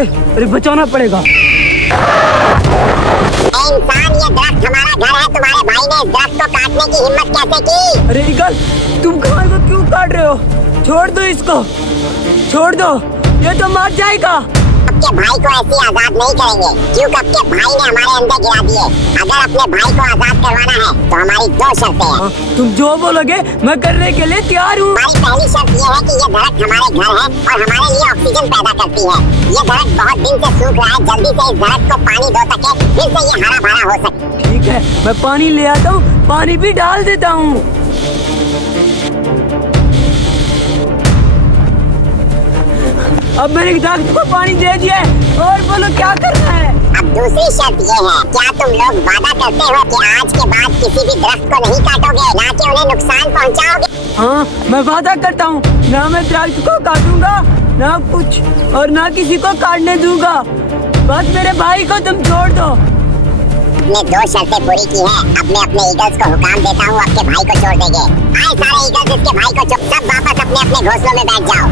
अरे अरे बचाना पड़ेगा। इंसान, ये दरख्त हमारा घर है, तुम्हारे भाई ने इस दरख्त को काटने की हिम्मत कैसे की? अरे ईगल, तुम घास को क्यों काट रहे हो? छोड़ दो इसको, छोड़ दो, ये तो मर जाएगा। आपके भाई को ऐसे आजाद नहीं करेंगे, क्योंकि आपके भाई ने हमारे अंदर गिरा दिए। अगर अपने भाई को आजाद करवाना है तो हमारी 2 शर्तें हैं। तुम जो बोलोगे मैं करने के लिए तैयार हूँ। हमारी पहली शर्त ये है कि ये दरख्त हमारे घर है और हमारे लिए ऑक्सीजन पैदा करती है। ये दरख्त बहुत दिन से सूख रहा है, जल्दी से इस दरख्त को पानी दो ताकि फिर से ये हरा भरा हो सके। ठीक है, मैं पानी ले आता हूँ, पानी भी डाल देता हूँ। अब मैंने दरख्त को पानी दे दिया है, और बोलो क्या करना है? अब दूसरी शर्त ये है, क्या तुम लोग वादा करते हो कि आज के बाद किसी भी दरख्त को नहीं काटोगे, ना कि उन्हें नुकसान पहुंचाओगे? हाँ, मैं वादा करता हूँ, ना मैं दरख्त को काटूंगा, ना कुछ, और ना किसी को काटने दूंगा। बस मेरे भाई को तुम छोड़ दो। ने 2 शर्तें पूरी की है। अब मैं अपने ईगल्स को हुकाम देता हूँ, आपके भाई को छोड़ देंगे। आए सारे ईगल्स इसके भाई को सब वापस अपने अपने घोंसलों में बैठ जाओ।